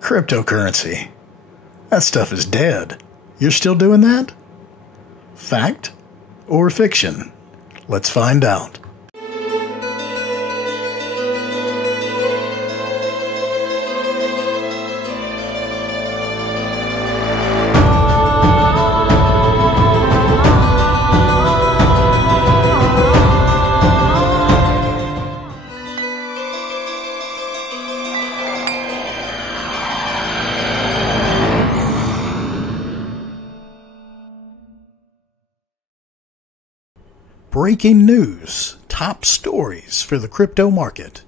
Cryptocurrency. That stuff is dead. You're still doing that? Fact or fiction? Let's find out. Breaking news, top stories for the crypto market.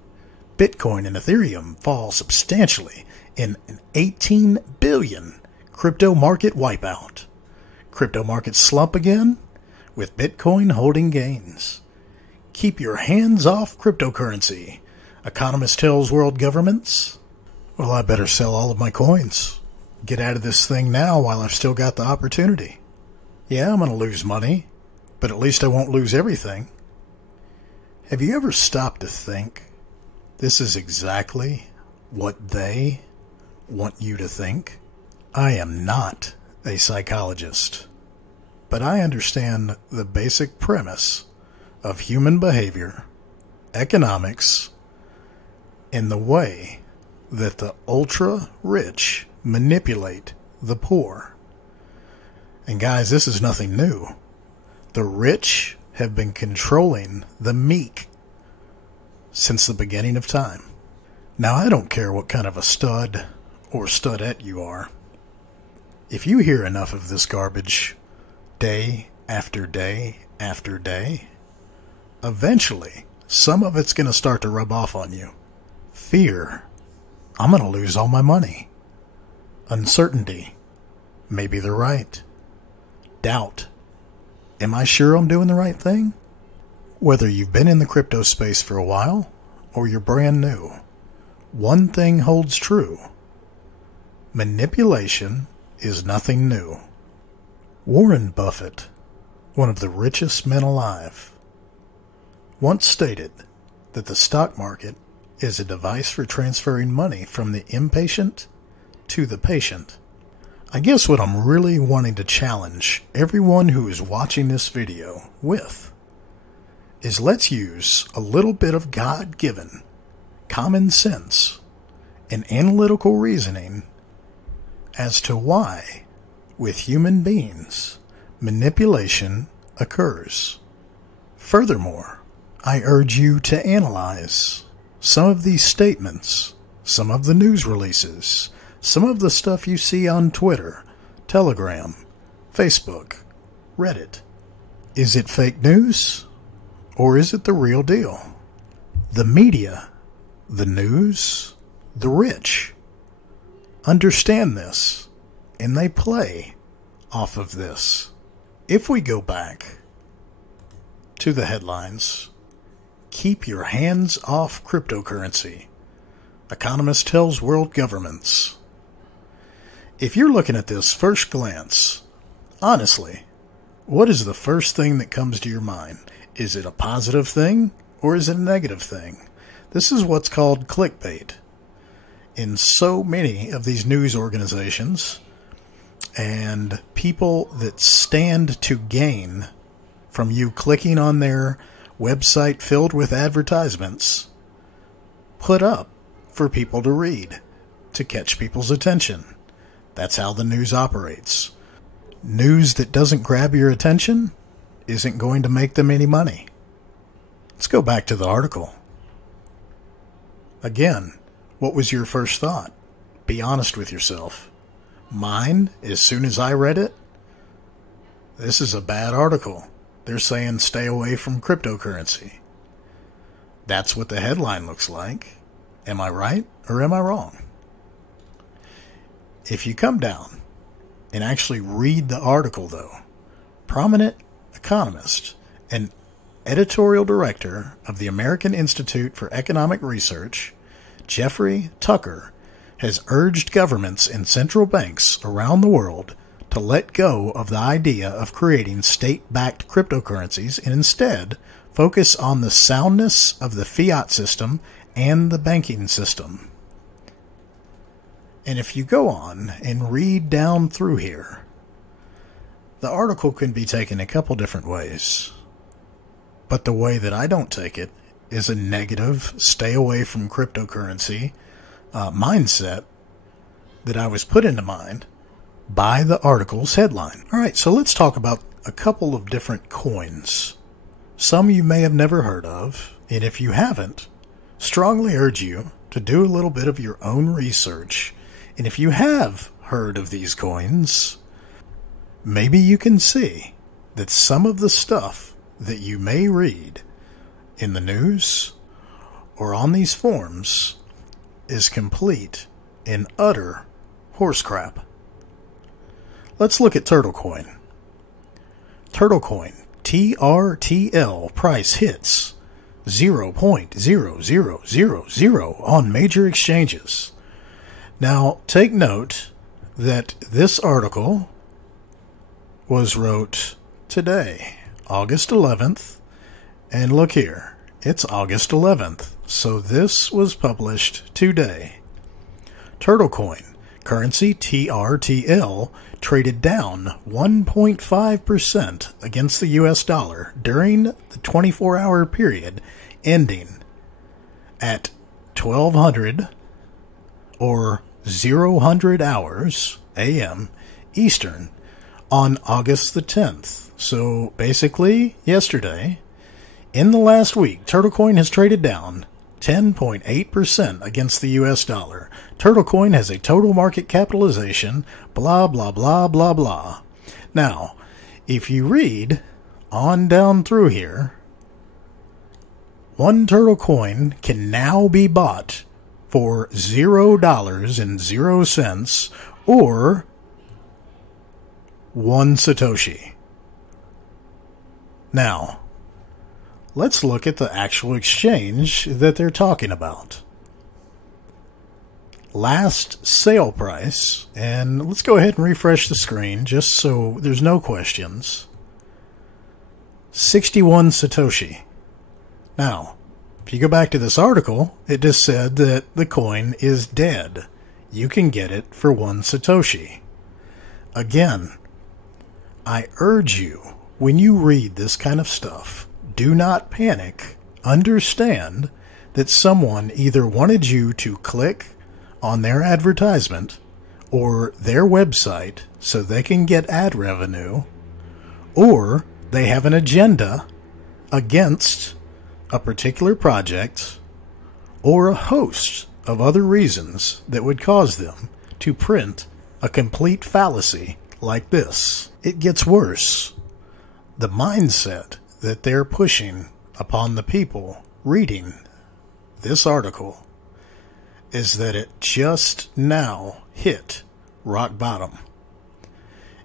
Bitcoin and Ethereum fall substantially in an 18 billion crypto market wipeout. Crypto markets slump again, with Bitcoin holding gains. Keep your hands off cryptocurrency, economist tells world governments. Well, I better sell all of my coins. Get out of this thing now while I've still got the opportunity. Yeah, I'm going to lose money, but at least I won't lose everything. Have you ever stopped to think this is exactly what they want you to think? I am not a psychologist, but I understand the basic premise of human behavior, economics, and the way that the ultra-rich manipulate the poor. And guys, this is nothing new. The rich have been controlling the meek since the beginning of time. Now, I don't care what kind of a stud or studette you are. If you hear enough of this garbage day after day after day, eventually some of it's going to start to rub off on you. Fear. I'm going to lose all my money. Uncertainty. Maybe they're right. Doubt. Am I sure I'm doing the right thing? Whether you've been in the crypto space for a while or you're brand new, one thing holds true. Manipulation is nothing new. Warren Buffett, one of the richest men alive, once stated that the stock market is a device for transferring money from the impatient to the patient. I guess what I'm really wanting to challenge everyone who is watching this video with is let's use a little bit of God-given common sense and analytical reasoning as to why, with human beings, manipulation occurs. Furthermore, I urge you to analyze some of these statements, some of the news releases, some of the stuff you see on Twitter, Telegram, Facebook, Reddit. Is it fake news? Or is it the real deal? The media, the news, the rich understand this, and they play off of this. If we go back to the headlines, keep your hands off cryptocurrency. Economist tells world governments. If you're looking at this first glance, honestly, what is the first thing that comes to your mind? Is it a positive thing or is it a negative thing? This is what's called clickbait. In so many of these news organizations and people that stand to gain from you clicking on their website filled with advertisements, put up for people to read, to catch people's attention. That's how the news operates. News that doesn't grab your attention isn't going to make them any money. Let's go back to the article. Again, what was your first thought? Be honest with yourself. Mine, as soon as I read it, this is a bad article. They're saying stay away from cryptocurrency. That's what the headline looks like. Am I right or am I wrong? If you come down and actually read the article, though, prominent economist and editorial director of the American Institute for Economic Research, Jeffrey Tucker, has urged governments and central banks around the world to let go of the idea of creating state-backed cryptocurrencies and instead focus on the soundness of the fiat system and the banking system. And if you go on and read down through here, the article can be taken a couple different ways. But the way that I don't take it is a negative, stay away from cryptocurrency mindset that I was put into mind by the article's headline. All right, so let's talk about a couple of different coins. Some you may have never heard of, and if you haven't, strongly urge you to do a little bit of your own research. And if you have heard of these coins, maybe you can see that some of the stuff that you may read in the news or on these forums is complete and utter horse crap. Let's look at Turtle Coin. Turtle Coin, TRTL, price hits 0.0000 on major exchanges. Now, take note that this article was wrote today, August 11th, and look here, it's August 11th, so this was published today. Turtle Coin, currency TRTL, traded down 1.5% against the US dollar during the 24-hour period ending at 1200 or 0000 hours AM Eastern on August the 10th. So basically, yesterday, in the last week, Turtle Coin has traded down 10.8% against the US dollar. Turtle Coin has a total market capitalization, blah, blah, blah, blah, blah. Now, if you read on down through here, one Turtle Coin can now be bought for $0.00 or 1 Satoshi. Now, let's look at the actual exchange that they're talking about. Last sale price, and let's go ahead and refresh the screen just so there's no questions. 61 Satoshi. Now, if you go back to this article, it just said that the coin is dead. You can get it for 1 Satoshi. Again, I urge you, when you read this kind of stuff, do not panic. Understand that someone either wanted you to click on their advertisement or their website so they can get ad revenue, or they have an agenda against a particular project or a host of other reasons that would cause them to print a complete fallacy like this. It gets worse. The mindset that they're pushing upon the people reading this article is that it just now hit rock bottom.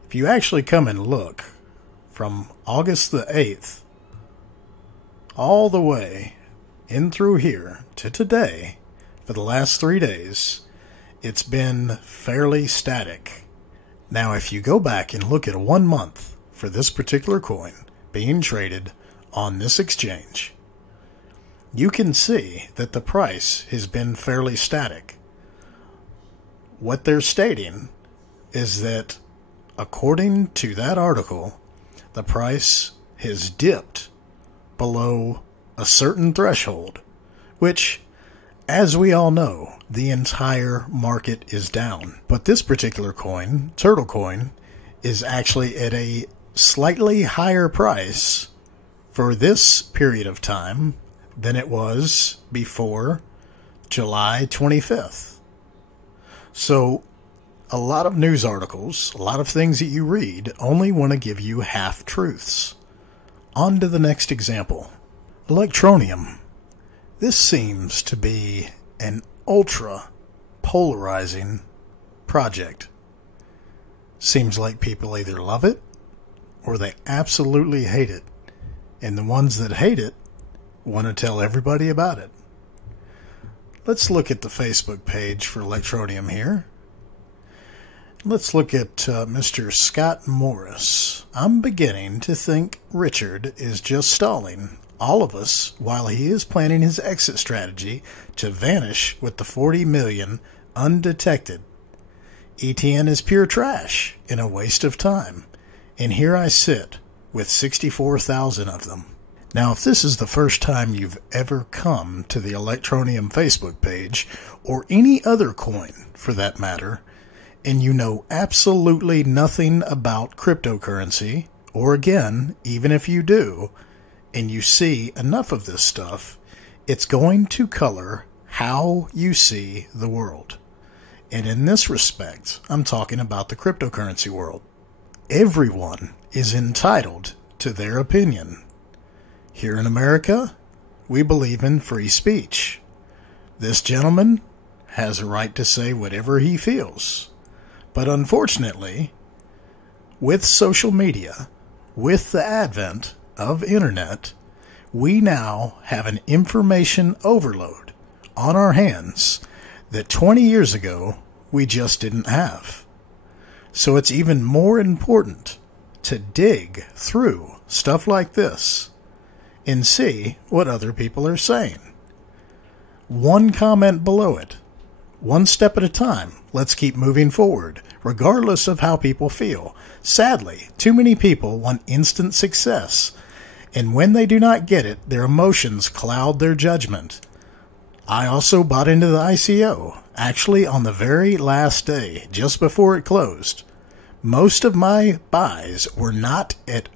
If you actually come and look from August the 8th all the way in through here to today, for the last 3 days, it's been fairly static. Now, if you go back and look at 1 month for this particular coin being traded on this exchange, you can see that the price has been fairly static. What they're stating is that, according to that article, the price has dipped below a certain threshold, which, as we all know, the entire market is down. But this particular coin, Turtle Coin, is actually at a slightly higher price for this period of time than it was before July 25th. So a lot of news articles, a lot of things that you read only want to give you half-truths. On to the next example. Electroneum. This seems to be an ultra-polarizing project. Seems like people either love it or they absolutely hate it. And the ones that hate it want to tell everybody about it. Let's look at the Facebook page for Electroneum here. Let's look at Mr. Scott Morris. I'm beginning to think Richard is just stalling all of us while he is planning his exit strategy to vanish with the 40 million undetected. ETN is pure trash and a waste of time. And here I sit with 64,000 of them. Now, if this is the first time you've ever come to the Electroneum Facebook page, or any other coin for that matter, and you know absolutely nothing about cryptocurrency, or again, even if you do, and you see enough of this stuff, it's going to color how you see the world. And in this respect, I'm talking about the cryptocurrency world. Everyone is entitled to their opinion. Here in America, we believe in free speech. This gentleman has a right to say whatever he feels. But unfortunately, with social media, with the advent of internet, we now have an information overload on our hands that 20 years ago we just didn't have. So it's even more important to dig through stuff like this and see what other people are saying. One comment below it, one step at a time. Let's keep moving forward, regardless of how people feel. Sadly, too many people want instant success, and when they do not get it, their emotions cloud their judgment. I also bought into the ICO, actually on the very last day, just before it closed. Most of my buys were not at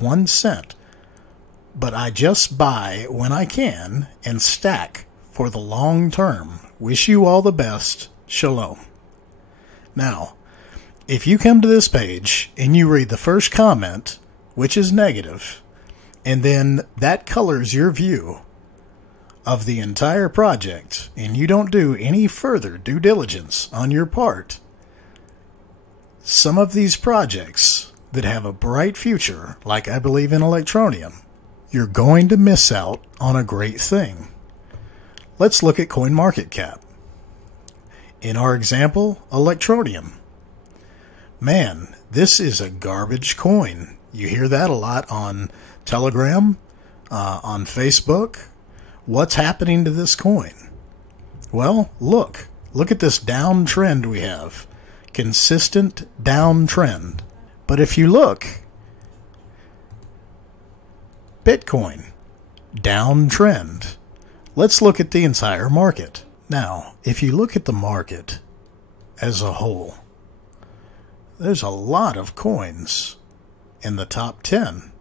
1 cent, but I just buy when I can and stack for the long term. Wish you all the best. Shalom. Now, if you come to this page and you read the first comment, which is negative, and then that colors your view of the entire project, and you don't do any further due diligence on your part, some of these projects that have a bright future, like I believe in Electroneum, you're going to miss out on a great thing. Let's look at CoinMarketCap. In our example, Electroneum. Man, this is a garbage coin. You hear that a lot on Telegram, on Facebook. What's happening to this coin? Well, look at this downtrend we have. Consistent downtrend. But if you look, Bitcoin, downtrend. Let's look at the entire market. Now, if you look at the market as a whole, there's a lot of coins in the top 10,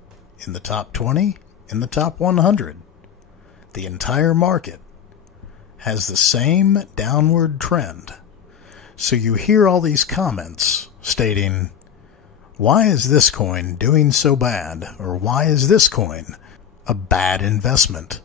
in the top 20, in the top 100. The entire market has the same downward trend. So you hear all these comments stating, why is this coin doing so bad? Or why is this coin a bad investment?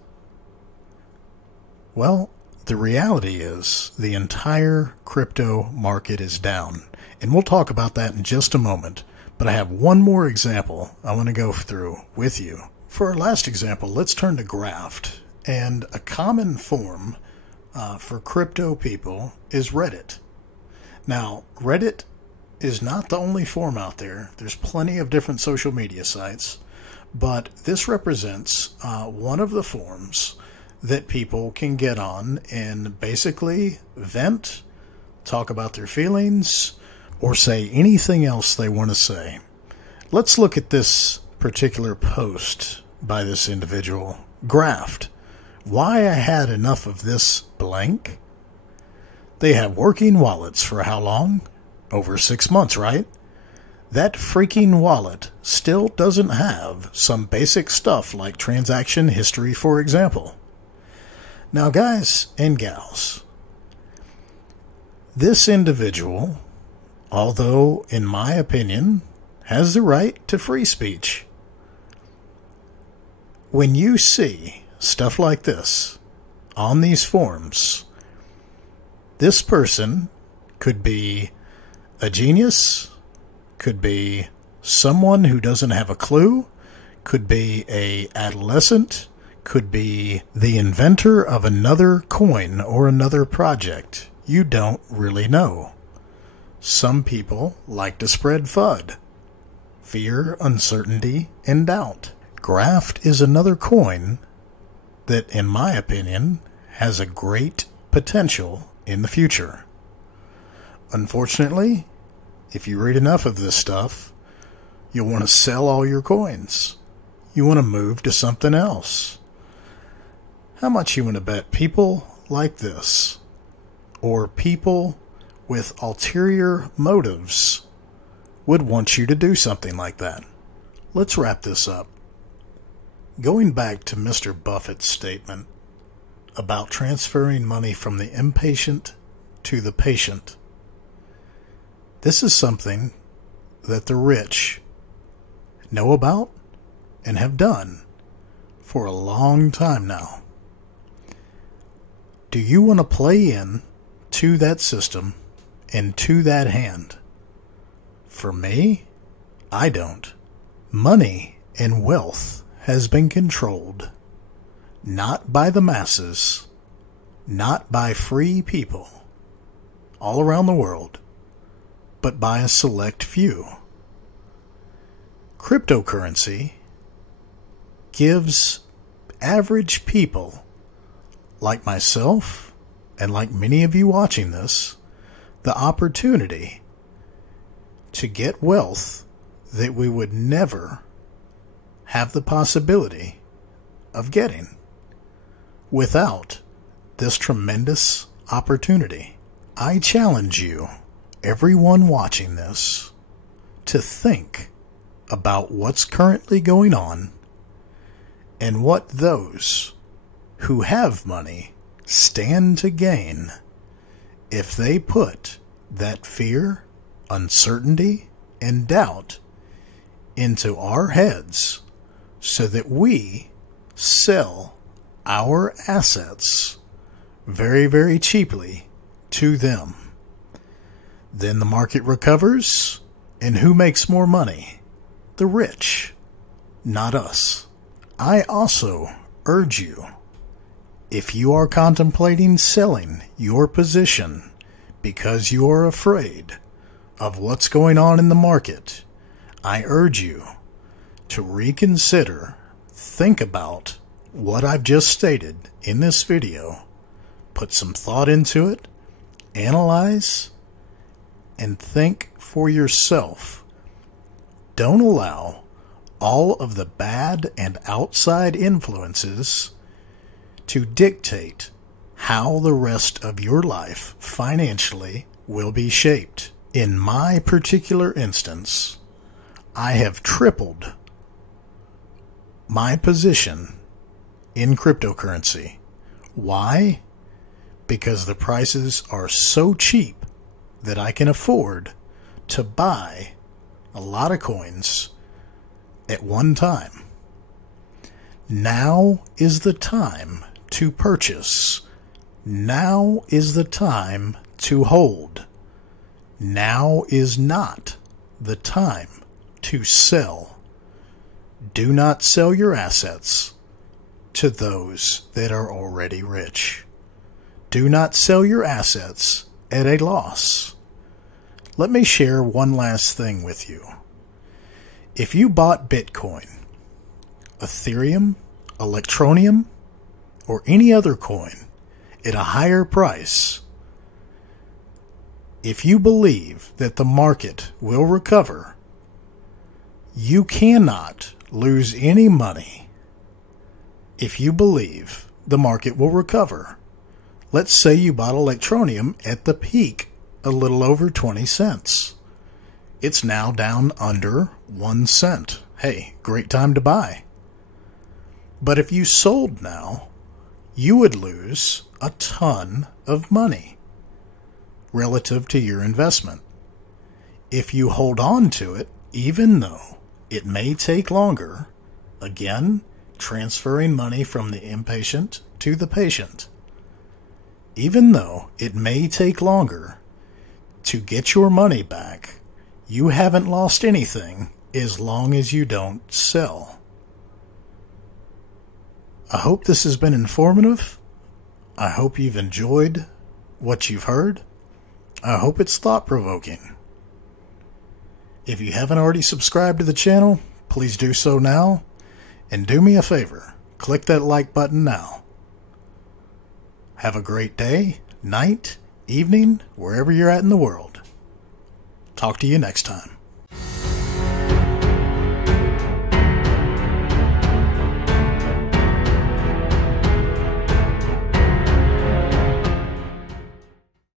Well, the reality is the entire crypto market is down. And we'll talk about that in just a moment. But I have one more example I want to go through with you. For our last example, let's turn to Graft. And a common form for crypto people is Reddit. Now, Reddit is not the only form out there. There's plenty of different social media sites. But this represents one of the forms that people can get on and basically vent, talk about their feelings, or say anything else they want to say. Let's look at this particular post by this individual, Graft. Why I had enough of this blank? They have working wallets for how long? Over 6 months, right? That freaking wallet still doesn't have some basic stuff like transaction history, for example. Now, guys and gals, this individual, although in my opinion, has the right to free speech. When you see stuff like this on these forums, this person could be a genius, could be someone who doesn't have a clue, could be a adolescent, could be the inventor of another coin or another project. You don't really know. Some people like to spread FUD, fear, uncertainty, and doubt. Graft is another coin that, in my opinion, has a great potential in the future. Unfortunately, if you read enough of this stuff, you'll want to sell all your coins. You want to move to something else. How much you want to bet people like this, or people with ulterior motives, would want you to do something like that? Let's wrap this up. Going back to Mr. Buffett's statement about transferring money from the impatient to the patient, this is something that the rich know about and have done for a long time now. Do you want to play in to that system and to that hand? For me, I don't. Money and wealth has been controlled not by the masses, not by free people all around the world, but by a select few. Cryptocurrency gives average people like myself and like many of you watching this the opportunity to get wealth that we would never have the possibility of getting without this tremendous opportunity. I challenge you, everyone watching this, to think about what's currently going on and what those who have money stand to gain if they put that fear, uncertainty, and doubt into our heads so that we sell our assets very, very cheaply to them. Then the market recovers, and who makes more money? The rich, not us. I also urge you, if you are contemplating selling your position because you are afraid of what's going on in the market, I urge you to reconsider, think about what I've just stated in this video, put some thought into it, analyze, and think for yourself. Don't allow all of the bad and outside influences to dictate how the rest of your life financially will be shaped. In my particular instance, I have tripled my position in cryptocurrency. Why? Because the prices are so cheap that I can afford to buy a lot of coins at one time. Now is the time to purchase. Now is the time to hold. Now is not the time to sell. Do not sell your assets to those that are already rich. Do not sell your assets at a loss. Let me share one last thing with you. If you bought Bitcoin, Ethereum, Electronium, or any other coin at a higher price, if you believe that the market will recover, you cannot lose any money if you believe the market will recover. Let's say you bought Electronium at the peak, a little over 20 cents. It's now down under 1 cent. Hey, great time to buy. But if you sold now, you would lose a ton of money relative to your investment. If you hold on to it, even though it may take longer, again, transferring money from the impatient to the patient, even though it may take longer to get your money back, you haven't lost anything as long as you don't sell. I hope this has been informative. I hope you've enjoyed what you've heard. I hope it's thought-provoking. If you haven't already subscribed to the channel, please do so now. And do me a favor, click that like button now. Have a great day, night, evening, wherever you're at in the world. Talk to you next time.